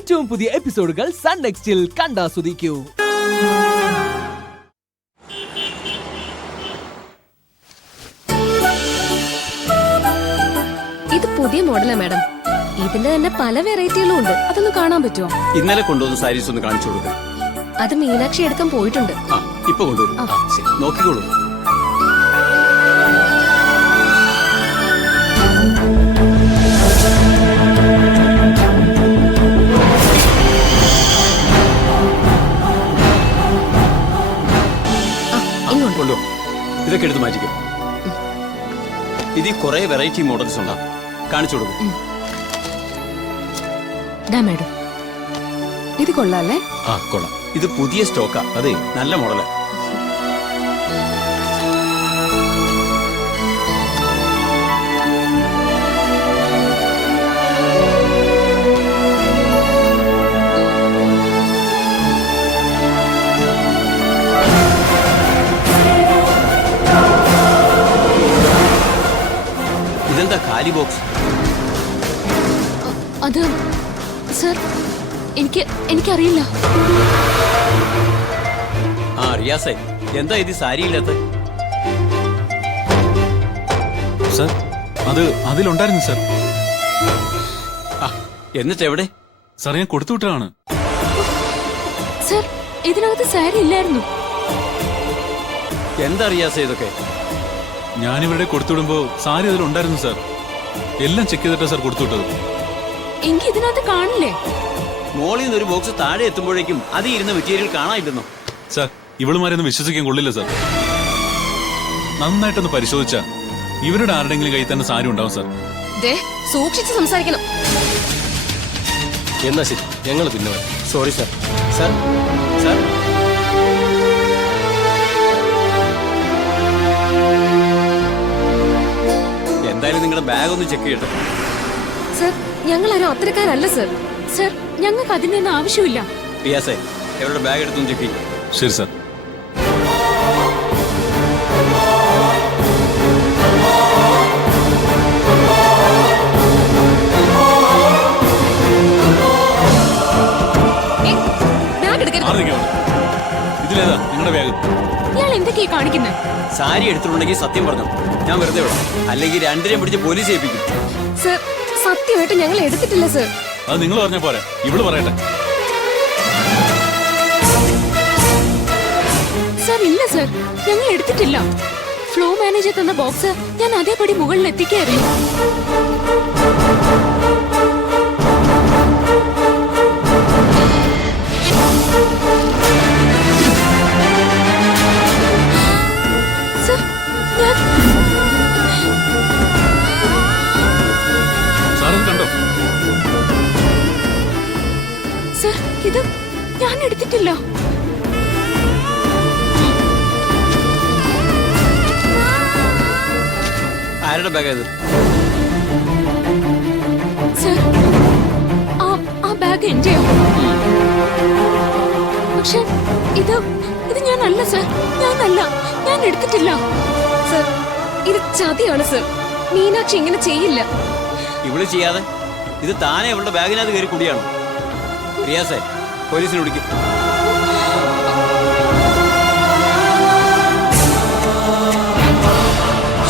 ഏറ്റവും പുതിയ എപ്പിസോഡുകൾ സൺ നെക്സ്റ്റിൽ കണ്ടാസ്വദിക്കൂ. ഇത് പുതിയ മോഡലാ മാഡം. ഇതിന്റെ തന്നെ പല വെറൈറ്റികളും ഉണ്ട്. അതൊന്ന് കാണാൻ പറ്റുമോ? ഇന്നലെ കൊണ്ടുവന്ന സാരീസ് ഒന്ന് കാണിച്ചു കൊടുക്കുക. അത് മീനാക്ഷി എടുക്കാൻ പോയിട്ടുണ്ട്. ഇപ്പൊ കൊണ്ടുവരും. നോക്കിക്കോളൂ. കൊണ്ടു. ഇതൊക്കെ എടുത്ത് മാറ്റിക്കും. ഇതിൽ കുറെ വെറൈറ്റി മോഡൽസ് ഉണ്ടാ. കാണിച്ചു കൊടുക്കും. ഇത് കൊള്ളാല്ലേ? കൊള്ളാം. ഇത് പുതിയ സ്റ്റോക്കാ. അതെ, നല്ല മോഡലാ. ഇതെന്താ കാലി ബോക്സ്? അത് സർ, എനിക്കറിയില്ല. റിയാസേ, എന്താ ഇത് സാരി ഇല്ലാത്ത? സർ, അത് അതിലുണ്ടായിരുന്നു സർ. എന്നിട്ട് എവിടെ? സാർ, ഞാൻ കൊടുത്തുവിട്ടതാണ്. സർ, ഇതിനകത്ത് സാരി ഇല്ലായിരുന്നു. എന്താ റിയാസേ ഇതൊക്കെ? ഞാനിവരുടെ കൊടുത്തുവിടുമ്പോ സാരി അതിലുണ്ടായിരുന്നു സാർ. എല്ലാം ചെക്ക് ചെയ്തിട്ടാ സാർ കൊടുത്തുവിട്ടത്. എങ്കിൽ ഇതിനകത്ത് കാണില്ലേ? മോളിൽ നിന്ന് ഒരു ബോക്സ് താഴെ എത്തുമ്പോഴേക്കും അത് ഇരുന്ന മെറ്റീരിയൽ കാണാനില്ലെന്നോ? സാർ, ഇവളുമാരെയൊന്നും വിശ്വസിക്കാൻ കൊള്ളില്ല സാർ. നന്നായിട്ടൊന്ന് പരിശോധിച്ച ഇവരുടെ ആരുടെങ്കിലും കയ്യിൽ തന്നെ സാരി ഉണ്ടാവും സാർ. സൂക്ഷിച്ച് സംസാരിക്കണം. എന്നാ ശരി, ഞങ്ങൾ പിന്നെ വരാം. Sorry sir. സാർ സാർ എന്തായാലും നിങ്ങളുടെ ബാഗ് ഒന്ന് ചെക്ക് ചെയ്യട്ടെ. സർ, ഞങ്ങളാരും അത്രക്കാരല്ല സർ. സർ, ഞങ്ങൾക്ക് അതിനൊന്നും ആവശ്യമില്ല. റിയാസേ, എവരുടെ ബാഗ് എടുത്തൊന്ന് ചെക്ക് ചെയ്യും. ശരി സാർ. ഇതിലേതാ നിങ്ങളുടെ ബാഗ്? ഇയാൾ എന്തൊക്കെയാ കാണിക്കുന്നത്? സാരി എടുത്തിട്ടുണ്ടെങ്കിൽ സത്യം പറഞ്ഞു. ഞാൻ വെറുതെ വിടാം. അല്ലെങ്കിൽ രണ്ടിനെയും പിടിച്ച് പോലീസ് ഏൽപ്പിക്കും. സർ, സത്യമായിട്ട് ഞങ്ങൾ എടുത്തിട്ടില്ല സർ. അത് നിങ്ങൾ പറഞ്ഞ പോരെ, ഇവള് പറയട്ടെ. സർ, ഇല്ല സർ, ഞങ്ങൾ എടുത്തിട്ടില്ല. ഫ്ലോ മാനേജർ തന്ന ബോക്സ് ഞാൻ അതേപടി മുകളിൽ എത്തിക്കായിരുന്നു. കണ്ടോ? സർ, ഇത് ഞാൻ എടുത്തിട്ടില്ല. ആരുടെ ബാഗ് ഇത്? സർ, ആ ബാഗ് എന്റെയോ? പക്ഷെ ഇത് ഞാനല്ല സർ. ഞാൻ എടുത്തിട്ടില്ല സർ. ഇത് ചതിയാണ് സർ. മീനാക്ഷി ഇങ്ങനെ ചെയ്യില്ല. ഇവള് ചെയ്യാതെ ഇത് താനെ അവളുടെ ബാഗിനകത്ത് കയറി കൂടിയാണ്. റിയാസേ, പോലീസിനെ വിളിക്കും.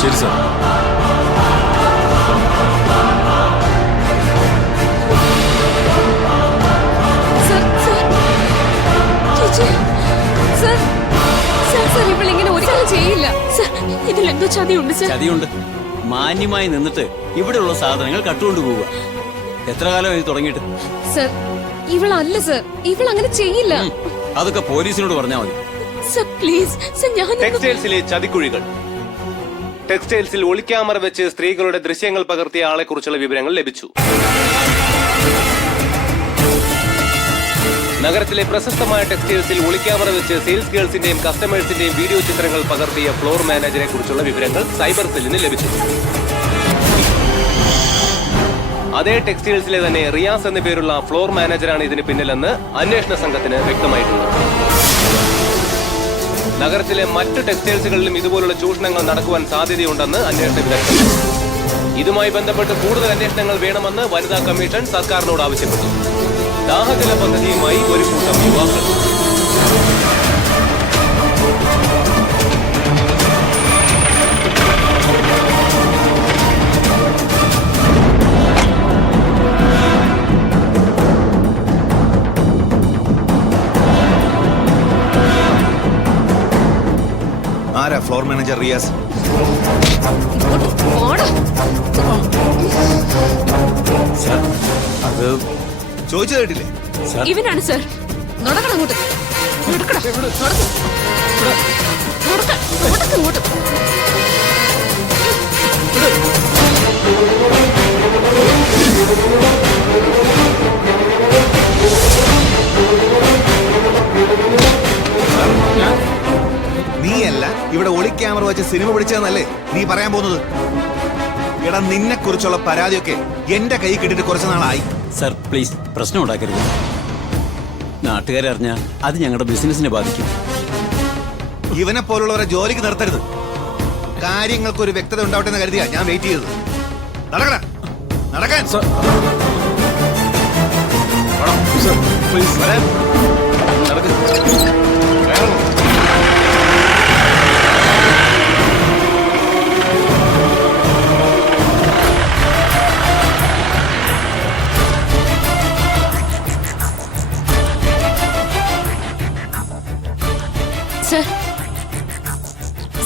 ശരി സാർ. ഇവളിങ്ങനെ ഒരിക്കലും ചെയ്യില്ല സർ. ഇതിലെന്തോ ചതിയുണ്ട് സർ. ചതിയുണ്ട്. മാന്യമായി നിന്നിട്ട് ഇവിടെയുള്ള സാധനങ്ങൾ കട്ടുകൊണ്ടു പോവുക. എത്ര കാലം ഇത് തുടങ്ങിയിട്ട്? സർ, ഇവളല്ല സർ. ഇവൾ അങ്ങനെ ചെയ്യില്ല. അതൊക്കെ പോലീസിനോട് പറഞ്ഞാൽ മതി. Sir, please sir. ഞാൻ ടെക്സ്റ്റൈൽസിലെ ചതിക്കുഴികൾ. ടെക്സ്റ്റൈൽസിൽ ഒളിക്യാമറ വെച്ച് സ്ത്രീകളുടെ ദൃശ്യങ്ങൾ പകർത്തിയ ആളെ കുറിച്ചുള്ള വിവരങ്ങൾ ലഭിച്ചു. നഗരത്തിലെ പ്രശസ്തമായ ടെക്സ്റ്റൈൽസിൽ ഒളിക്യാമറ വെച്ച് സെയിൽസ് ഗേൾസിന്റെയും കസ്റ്റമേഴ്സിന്റെയും വീഡിയോ ചിത്രങ്ങൾ പകർത്തിയ ഫ്ലോർ മാനേജറെ കുറിച്ചുള്ള വിവരങ്ങൾ സൈബർ സെല്ലിന് ലഭിച്ചു. അതേ ടെക്സ്റ്റൈൽസിലെ തന്നെ റിയാസ് എന്ന പേരുള്ള ഫ്ലോർ മാനേജറാണ് ഇതിന് പിന്നിലെന്ന് അന്വേഷണ സംഘത്തിന് വ്യക്തമായിട്ടുണ്ട്. നഗരത്തിലെ മറ്റു ടെക്സ്റ്റൈൽസുകളിലും ഇതുപോലുള്ള ചൂഷണങ്ങൾ നടക്കുവാൻ സാധ്യതയുണ്ടെന്ന് അന്വേഷണ വിദഗ്ധർ. ഇതുമായി ബന്ധപ്പെട്ട് കൂടുതൽ അന്വേഷണങ്ങൾ വേണമെന്ന് വനിതാ കമ്മീഷൻ സർക്കാരിനോട് ആവശ്യപ്പെട്ടു. ദാഹജല പദ്ധതിയുമായി ഒരു കൂട്ടം യുവാക്കൾ. ആരാ ഫ്ലോർ മാനേജർ റിയാസ്? സാർ അത് ചോദിച്ചു കേട്ടില്ലേ? ഇവനാണ് സർ. നടക്കണം അങ്ങോട്ട്. നടക്കണം. അങ്ങോട്ട്. നീയല്ല ഇവിടെ ഒളി ക്യാമറ വെച്ച് സിനിമ പിടിച്ചതെന്നല്ലേ നീ പറയാൻ പോകുന്നത്? എടാ, നിന്നെ കുറിച്ചുള്ള പരാതിയൊക്കെ എന്റെ കൈ കിട്ടിയിട്ട് കുറച്ച് നാളായി. സാർ പ്ലീസ് പ്രശ്നം ഉണ്ടാക്കരുത്. നാട്ടുകാരറിഞ്ഞാൽ അത് ഞങ്ങളുടെ ബിസിനസിനെ ബാധിക്കും. ഇവനെ പോലുള്ളവരെ ജോലിക്ക് നിർത്തരുത്. കാര്യങ്ങൾക്ക് ഒരു വ്യക്തത ഉണ്ടാവട്ടെ എന്ന് കരുതിയാ ഞാൻ വെയിറ്റ് ചെയ്തത്. നടക്കടാ, നടക്കാൻ. വരാൻ. നടക്ക്. വേറെ.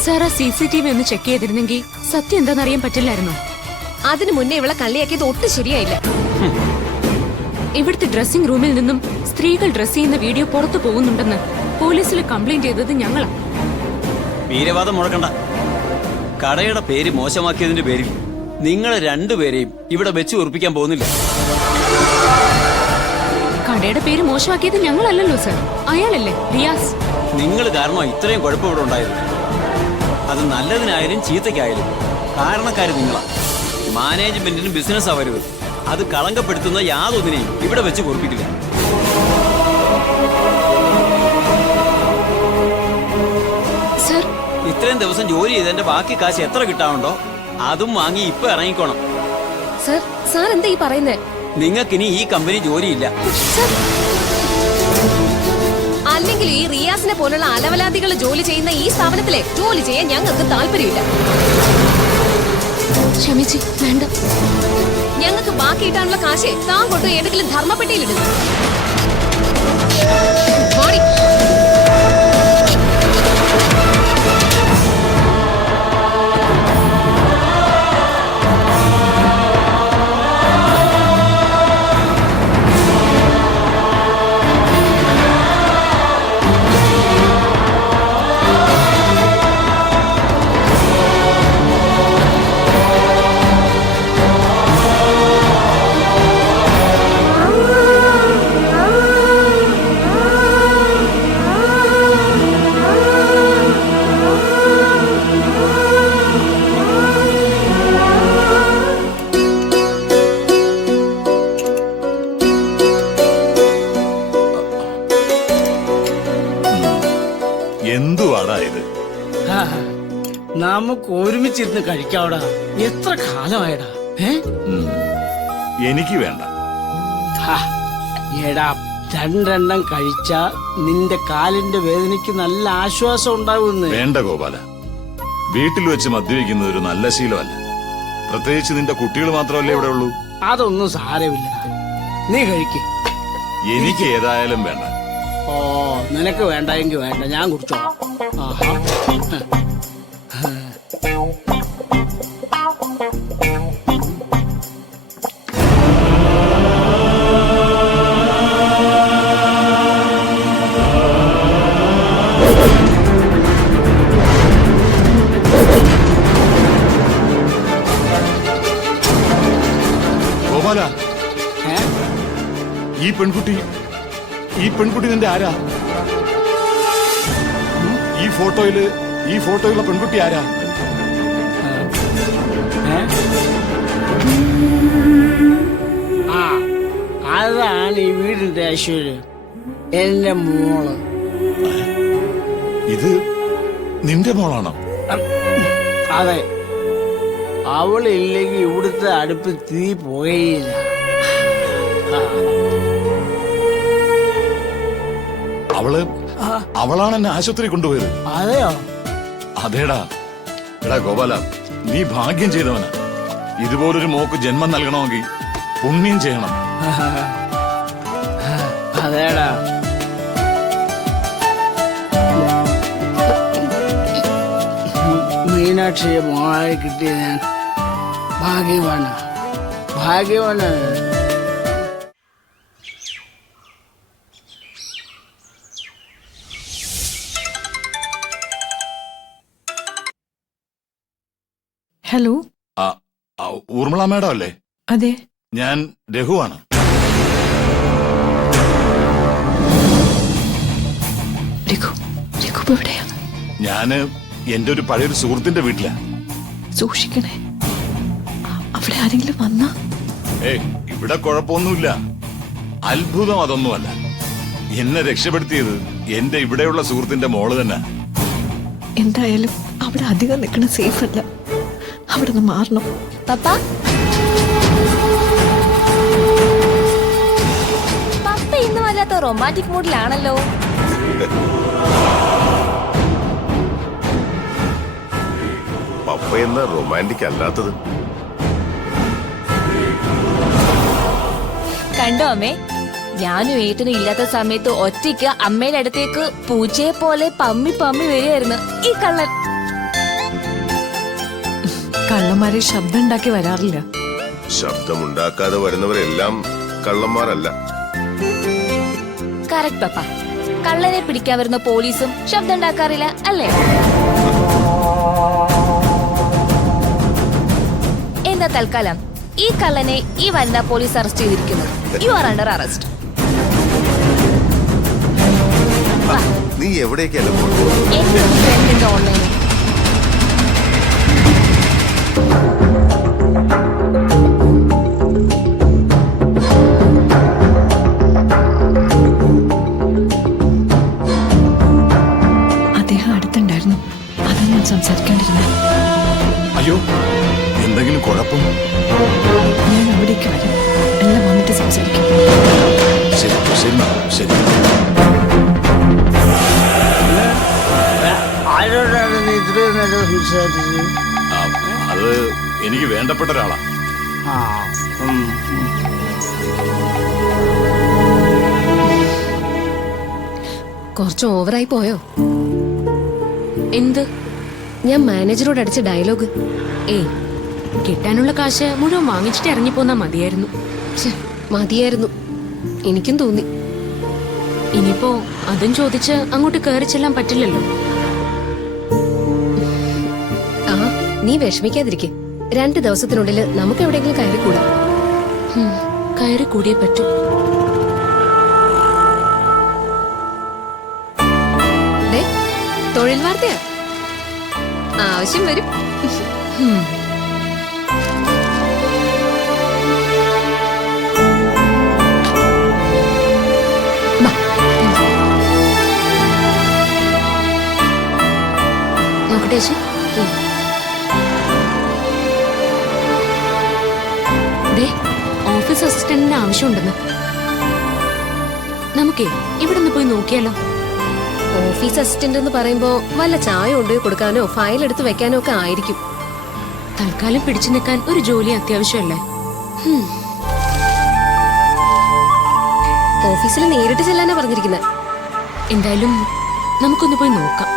സാർ ആ CCTV ഒന്ന് ചെക്ക് ചെയ്തിരുന്നെങ്കിൽ സത്യം എന്താണെന്നറിയാൻ പറ്റില്ലായിരുന്നു. അതിനു മുന്നേ ഇവളെ കള്ളിയാക്കിയത് ഒട്ടും ശരിയായില്ല. ഇവിടുത്തെ ഡ്രസ്സിംഗ് റൂമിൽ നിന്നും സ്ത്രീകൾ ഡ്രസ് ചെയ്യുന്ന വീഡിയോ പുറത്തു പോകുന്നുണ്ടെന്ന് പോലീസിൽ കംപ്ലൈന്റ് ചെയ്തത് ഞങ്ങളാ. വീരവാദം മുഴക്കണ്ട. കടയുടെ പേര് മോശമാക്കിയതിന്റെ പേരിൽ നിങ്ങളെ രണ്ടുപേരെയും ഇവിടെ വെച്ച് ഉറപ്പിക്കാൻ പോകുന്നില്ല. കടയുടെ പേര് മോശമാക്കിയത് ഞങ്ങളല്ലല്ലോ സർ, അയാളല്ലേ റിയാസ്. നിങ്ങൾ കാരണം ഇത്രയും കുഴപ്പം ഇവിടെ ഉണ്ടായത്. അത് നല്ലതിനായാലും ചീത്തയ്ക്കായാലും കാരണക്കാര് നിങ്ങളാ. മാനേജ്മെന്റിനും ബിസിനസ് അവരുത്. അത് കളങ്കപ്പെടുത്തുന്ന യാതൊന്നിനെയും ഇവിടെ വെച്ച് കുറിപ്പിക്കില്ല. സർ, ഇത്രയും ദിവസം ജോലി ചെയ്തതിന്റെ ബാക്കി കാശ് എത്ര കിട്ടാനുണ്ടോ അതും വാങ്ങി ഇപ്പൊ ഇറങ്ങിക്കോണം. സാർ എന്താ ഈ പറയുന്നേ? നിങ്ങൾക്കിനി ഈ കമ്പനി ജോലിയില്ല. അല്ലെങ്കിൽ ഈ റിയാസിനെ പോലുള്ള അലവലാദികൾ ജോലി ചെയ്യുന്ന ഈ സ്ഥാപനത്തിലെ ജോലി ചെയ്യാൻ ഞങ്ങൾക്ക് താല്പര്യമില്ല. ക്ഷമിച്ച്, വേണ്ട. ഞങ്ങൾക്ക് ബാക്കി കിട്ടാനുള്ള കാശ് താൻ കൊണ്ട് ഏതെങ്കിലും ധർമ്മപ്പെട്ടിയിലിടുന്നു. എന്തുവാടാ ഇത്? നമുക്ക് ഒരുമിച്ചിരുന്ന് കഴിക്കാവടാ. എത്ര കാലമായടാ. എനിക്ക് വേണ്ട. എടാ, രണ്ടെണ്ണം കഴിച്ചാ നിന്റെ കാലിന്റെ വേദനയ്ക്ക് നല്ല ആശ്വാസം ഉണ്ടാവുമെന്ന്. വേണ്ട ഗോപാല, വീട്ടിൽ വെച്ച് മദ്യപിക്കുന്നത് ഒരു നല്ല ശീലമല്ല. പ്രത്യേകിച്ച് നിന്റെ കുട്ടികൾ മാത്രമല്ലേ ഇവിടെ ഉള്ളൂ. അതൊന്നും സാരമില്ല, നീ കഴിക്ക്. എനിക്ക് ഏതായാലും വേണ്ട. ഓ, നിനക്ക് വേണ്ടെങ്കിൽ വേണ്ട, ഞാൻ കുടിച്ചോളാം. ആഹാ. ഗോപാല, ഈ പെൺകുട്ടി നിന്റെ ആരാ? ഈ ഫോട്ടോയിലുള്ള പെൺകുട്ടി ആരാ? അതാണ് ഈ വീടിന്റെ ഐശ്വര്യം, എന്റെ മോള്. ഇത് നിന്റെ മോളാണോ? അതെ, അവളില്ലെങ്കിൽ ഇവിടുത്തെ അടുപ്പ് തീ പുകയില്ല. അവളാണ് എന്നെ ആശുപത്രി കൊണ്ടുപോയത്. അതെയോ? അതേടാ. എടാ ഗോപാല, നീ ഭാഗ്യം ചെയ്തവനാ. ഇതുപോലൊരു മോക്ക് ജന്മം നൽകണമെങ്കിൽ പുണ്യം ചെയ്യണം. അതേടാ. മീനാക്ഷിയെ മോളായി കിട്ടിയ ഞാൻ ഭാഗ്യവാനാ. ഹലോ, ഊർമിള മേഡം അല്ലേ? അതെ, ഞാൻ രഘുവാണ്. ഞാന് എന്റെ ഒരു പഴയൊരു സുഹൃത്തിന്റെ വീട്ടിലാ. സൂക്ഷിക്കണേ, അവിടെ ആരെങ്കിലും വന്നാ? ഇവിടെ കുഴപ്പമൊന്നുമില്ല. അത്ഭുതം അതൊന്നുമല്ല. എന്നെ രക്ഷപ്പെടുത്തിയത് എന്റെ ഇവിടെയുള്ള സുഹൃത്തിന്റെ മോള് തന്നെ. എന്തായാലും അവിടെ അധികം നിൽക്കണ സേഫ് അല്ല. അവിടെ നിന്ന് മാറണം. പപ്പ ഇന്ന് വല്ലാത്ത റൊമാൻറ്റിക് മൂഡിലാണല്ലോ. പപ്പ എന്ന റൊമാൻറ്റിക് അല്ലാത്തത് കണ്ടോ അമ്മേ, ഞാനും ഏട്ടനും ഇല്ലാത്ത സമയത്ത് ഒറ്റയ്ക്ക് അമ്മയുടെ അടുത്തേക്ക് പൂച്ചയെ പോലെ പമ്മി വരികയായിരുന്നു ഈ കള്ളൻ. കള്ളന്മാരെ ശബ്ദം ഉണ്ടാക്കി വരാറില്ല. ശബ്ദമുണ്ടാക്കാതെ വരുന്നവരെല്ലാം കള്ളന്മാരല്ല. കറക്റ്റ് പപ്പ. കള്ളനെ പിടിക്കാൻ വരുന്ന പോലീസും ശബ്ദം ഉണ്ടാക്കാറില്ല അല്ലേ? എന്താ തൽക്കാലം ഈ കള്ളനെ ഈ വനിതാ പോലീസ് അറസ്റ്റ് ചെയ്തിരിക്കുന്നു. You are under arrest. നീ എവിടേക്കല്ല എന്റെ ഫ്രണ്ടിന്റെ ഓൺലൈനിൽ അദ്ദേഹം അടുത്തുണ്ടായിരുന്നു. അതാ ഞാൻ സംസാരിക്കാണ്ടിരുന്നത്. അയ്യോ, എന്തെങ്കിലും കുഴപ്പം? ഞാൻ അവിടേക്ക് വരും. എല്ലാം വന്നിട്ട് സംസാരിക്കാം. ശരി. ആരോടാണ് നീ ഇത്രയും നേരം സംസാരിച്ചത്? അത് എനിക്ക് വേണ്ടപ്പെട്ട ഒരാളാ. കുറച്ച് ഓവറായി പോയോ? എന്ത്? ഞാൻ മാനേജറോട് അടിച്ച ഡയലോഗ്. കിട്ടാനുള്ള കാശ് മുഴുവൻ വാങ്ങിച്ചിട്ട് ഇറങ്ങിപ്പോന്നാ മതിയായിരുന്നു. മതിയായിരുന്നു, എനിക്കും തോന്നി. ഇനിയിപ്പോ അതും ചോദിച്ച് അങ്ങോട്ട് കയറി ചെല്ലാൻ പറ്റില്ലല്ലോ. നീ വിഷമിക്കാതിരിക്കെ. 2 ദിവസത്തിനുള്ളിൽ നമുക്ക് എവിടെയെങ്കിലും കയറിക്കൂടാ. കയറി കൂടിയേ പറ്റൂ. തൊഴിൽ വാർത്തയാ, ആവശ്യം വരും. നോക്കട്ടെ ചേച്ചി. ഓഫീസ് അസിസ്റ്റന്റിന്റെ ആവശ്യമുണ്ടെന്ന്. നമുക്കേ ഇവിടെ നിന്ന് പോയി നോക്കിയാലോ? ഓഫീസ് അസിസ്റ്റന്റ് എന്ന് പറയുമ്പോ വല്ല ചായ കൊണ്ടുപോയി കൊടുക്കാനോ ഫയൽ എടുത്ത് വെക്കാനോ ഒക്കെ ആയിരിക്കും. തൽക്കാലം പിടിച്ചു നിൽക്കാൻ ഒരു ജോലി അത്യാവശ്യമല്ലേ? ഓഫീസിൽ നേരിട്ട് ചെല്ലാനാ പറഞ്ഞിരിക്കുന്നത്. എന്തായാലും നമുക്കൊന്ന് പോയി നോക്കാം.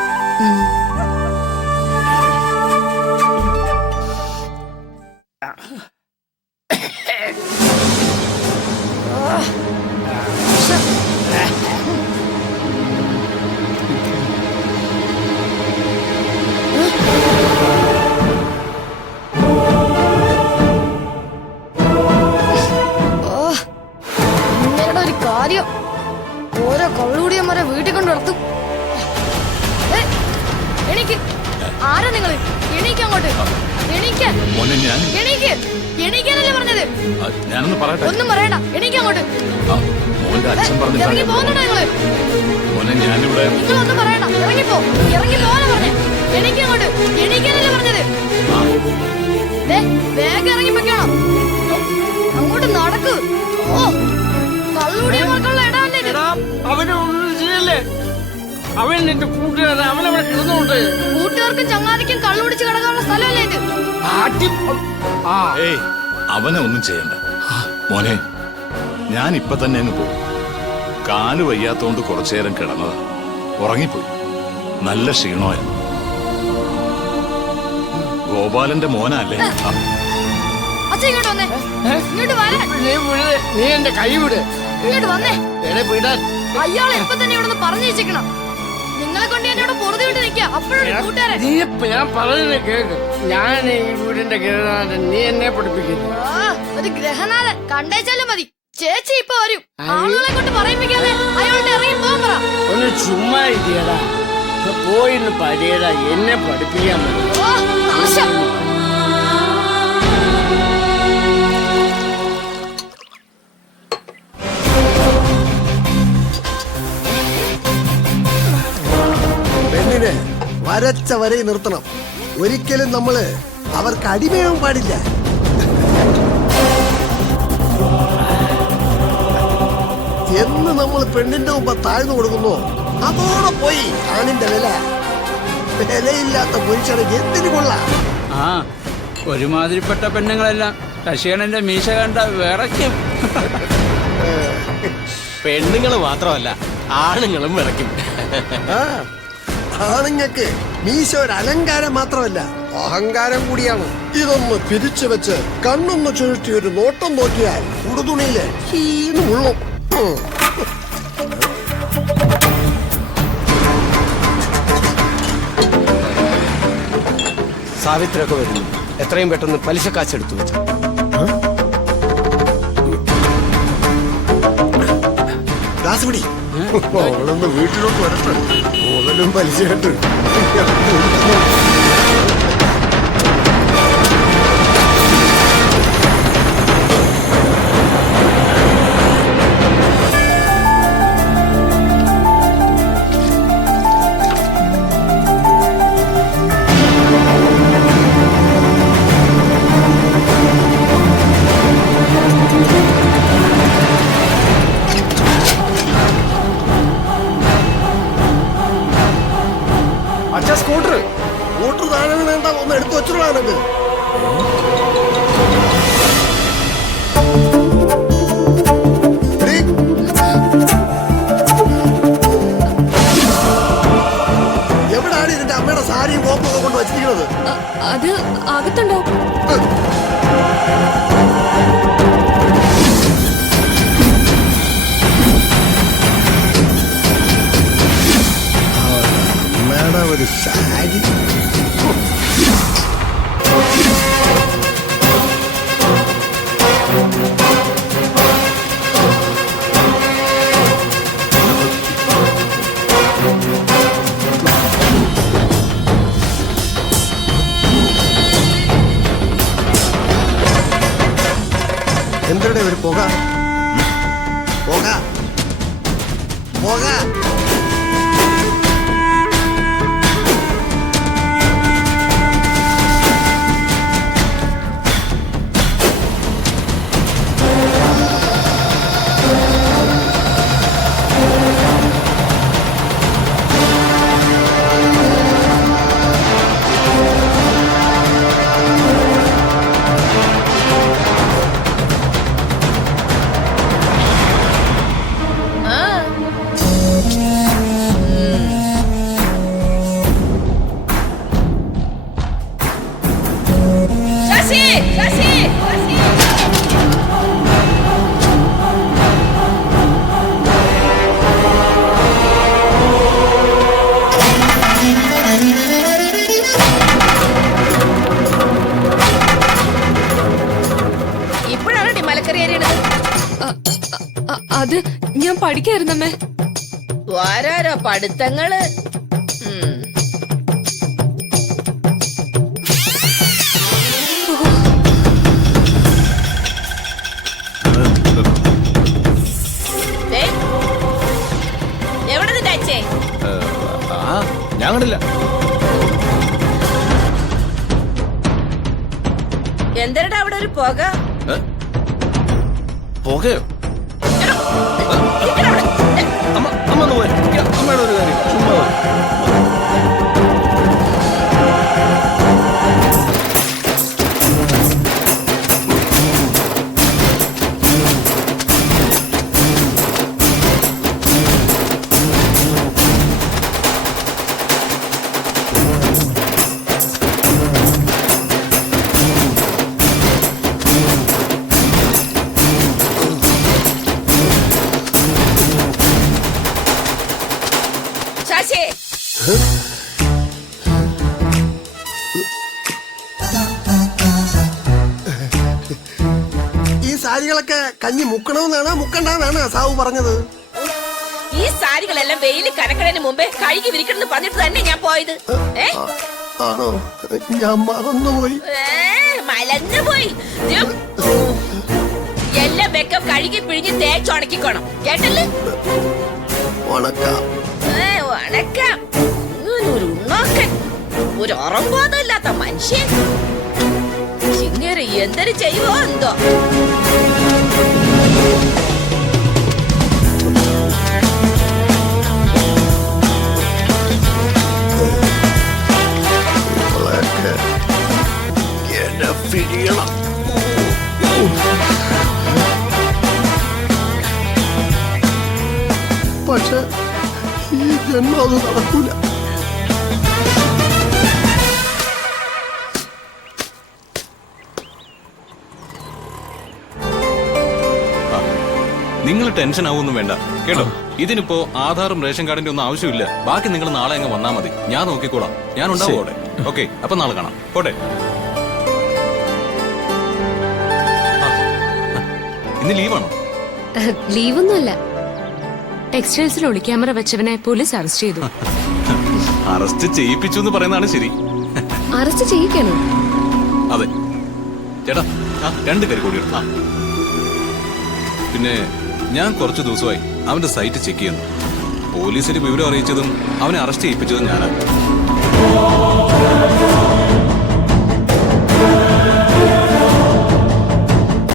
ഓരോ കള്ളുകൂടിയന്മാരെ വീട്ടിൽ കൊണ്ട് നടത്തും. എണീക്ക്. ആരാ നിങ്ങള്? എണീക്ക് അങ്ങോട്ട്. എണീക്കാനല്ലേ പറഞ്ഞത്? ഒന്നും പറയണ്ട, എണീക്ക് അങ്ങോട്ട്. ഇറങ്ങി പോകുന്നുണ്ടോ നിങ്ങള്? നിങ്ങളൊന്നും പറയണ്ട, ഇറങ്ങിപ്പോ. ഇറങ്ങി പോകാനാ പറഞ്ഞേ. എണീക്ക് അങ്ങോട്ട്. എണീക്കാനല്ലേ പറഞ്ഞത്? വേഗം ഇറങ്ങി പൊയ്ക്കണം. അങ്ങോട്ട് നടക്കൂ. ഓ, കള്ളുകൂടിയന്മാർക്കുള്ള ഇടാല്ലേ? അവനൊന്നും ചെയ്യല്ലേ? അവൻ എന്റെ കൂട്ടുകാരൻ, അവനവിടെ കിടന്നുകൊണ്ട്. കൂട്ടുകാർക്കും ചങ്ങാതിക്കും കള്ളുടിച്ച് കിടക്കാനുള്ള സ്ഥലമല്ലേ ഇത്? ഏയ് അവനെ ഒന്നും ചെയ്യണ്ട മോനെ. ഞാൻ ഇപ്പൊ തന്നെ അങ്ങ് പോകും. കാല് വയ്യാത്തോണ്ട് കുറച്ചേരം കിടന്നതാ, ഉറങ്ങിപ്പോയി. നല്ല ക്ഷീണമായിരുന്നു. ഗോപാലന്റെ മോനല്ലേ? അച്ഛൻ ഇങ്ങോട്ട് വന്നേ. ഇങ്ങോട്ട് വരാൻ. നീ എന്റെ കൈ വിട്. ഇങ്ങോട്ട് വന്നേ. വിടാൻ. അയാളെ ഇപ്പൊ തന്നെ ഇവിടെ നിന്ന് പറഞ്ഞു വെച്ചേക്കണം. നിങ്ങളെ കൊണ്ട് എന്നോട് പൊറുതി വിട്ട് നിൽക്കുക. അപ്പോഴും കൂട്ടുകാരൻ. നീ ഞാൻ പറയുന്നത് കേക്ക്. ഞാൻ ഈ വീടിന്റെ ഗ്രഹനാഥൻ, നീ എന്നെ പഠിപ്പിക്കുന്നു. ഒരു ഗ്രഹനാഥൻ കണ്ടേച്ചാലും മതി. ചേച്ചി ഇപ്പൊ വരും. ആളുകളെ കൊണ്ട് പറയിപ്പിക്കാതെ അയാളുടെ ഇറങ്ങി പോകാൻ പറ. ഒന്ന് ചുമ്മാ ഇരിയടാ, പോയിന്ന് പടിയടാ, എന്നെ പഠിപ്പിക്കാൻ മതി. നാശം. പെണ്ണിനെ വരച്ച വരെ നിർത്തണം. ഒരിക്കലും നമ്മള് അവർക്ക് അടിമയാവാൻ പാടില്ല. എന്ന് നമ്മൾ പെണ്ണിന്റെ മുമ്പ് താഴ്ന്നു കൊടുക്കുന്നു, അതോടെ പോയി ആണിന്റെ വില. വിലയില്ലാത്ത പുരുഷനെ എന്തിനു കൊള്ളാം. ആ ഒരുമാതിരിപ്പെട്ട പെണ്ണുങ്ങളെല്ലാം ശശികണന്റെ മീശ കണ്ട വിറയ്ക്കും. പെണ്ണുങ്ങള് മാത്രമല്ല, ആണുങ്ങളും വിറയ്ക്കും. ആണുങ്ങൾക്ക് മീശ ഒരു അലങ്കാരം മാത്രമല്ല, അഹങ്കാരം കൂടിയാണ്. ഇതൊന്ന് പിരിച്ചു വെച്ച് കണ്ണൊന്ന് ചുരുട്ടി ഒരു നോട്ടം നോക്കിയാൽ ഉടുതുണിയില് ഹീന്ന് ഉള്ളും. സാവിത്രിയൊക്കെ വരുന്നു. എത്രയും പെട്ടെന്ന് പലിശ കാശെടുത്തു വെച്ചു. ദാസപിടി അവളൊന്ന് വീട്ടിലോട്ട് വരട്ടെ. മുതലും പലിശ കേട്ട് സ്കൂട്ടർ താഴെ വേണ്ട, ഒന്ന് എടുത്തു വെച്ചോളാണെങ്കിൽ. എവിടാണ് ഇതിന്റെ അമ്മയുടെ സാരിയും കോപ്പൊക്കെ കൊണ്ട് വച്ചിരിക്കുന്നത്? അത് അകത്തുണ്ടോ? അമ്മയുടെ ഒരു സാരി. എന്തിടെ ഒരു പുക പുക പുക. അത് ഞാൻ പഠിക്കായിരുന്നമ്മേ. ഓരോരോ പഠിത്തങ്ങള്. എവിടെ നിന്റെ അച്ഛേ? ഞാൻ കണ്ടില്ല. എന്തരടാ അവിടെ ഒരു പുക? പുകയോ? അമ്മ പോയി അമ്മയുടെ ഒരു കാര്യം ചുമ്മാ ഈ സാരികളൊക്കെ കഞ്ഞി മുക്കണമെന്നാണ് മുക്കണ്ടെന്നാണ് സാവു പറഞ്ഞത്. ഈ സാരികളെല്ലാം വെയില് കനക്കണതിന് മുമ്പേ കഴുകി വിരിക്കണമെന്ന് പറഞ്ഞിട്ട് തന്നെ ഞാൻ പോയത്. ആണോ? ഞാൻ മറന്നുപോയി. മലന്നു പോയി. എല്ലാം വെക്കം കഴുകി പിഴിഞ്ഞ് തേച്ചുണക്കിക്കോണം, കേട്ടല്ലേ? ഉണക്കാം. ഉണക്കാം. ഒരു ഉണ്ണാക്കൻ, ഒരു ഉറമ്പോതല്ലാത്ത മനുഷ്യൻ. ഇങ്ങനെ എന്തൊരു ചെയ്യുവോ എന്തോ. പക്ഷെ ഈ ജന്മം അത് നടക്കൂല. നിങ്ങൾ ടെൻഷൻ ആവൊന്നും വേണ്ട കേട്ടോ. ഇതിനിപ്പോ ആധാറും റേഷൻ കാർഡിന്റെ ഒന്നും ആവശ്യമില്ല. ബാക്കി നിങ്ങൾ നാളെ അങ്ങ് വന്നാൽ മതി. ഞാൻ നോക്കിക്കോളാം. ഞാൻ ഉണ്ടാവും അവിടെ. ഓക്കെ, അപ്പൊ നാളെ കാണാം. പോട്ടെ. ഇന്ന് ലീവാണോ? ലീവൊന്നുമല്ല. ടെക്സ്റ്റൈൽസിൽ ഒളിക്യാമറ വെച്ചവനെ പോലീസ് അറസ്റ്റ് ചെയ്തു. അറസ്റ്റ് ചെയ്യിപ്പിച്ചു എന്ന് പറയുന്നതാണ് ശരി. അറസ്റ്റ് ചെയ്യിക്കാനോ? അതെ ചേട്ടാ, 2 കരി കൂടി എടുത്താ. പിന്നെ ഞാൻ കുറച്ചു ദിവസമായി അവന്റെ സൈറ്റ് ചെക്ക് ചെയ്യുന്നു. പോലീസിന് വിവരം അറിയിച്ചതും അവനെ അറസ്റ്റ് ചെയ്യിപ്പിച്ചതും ഞാനാണ്.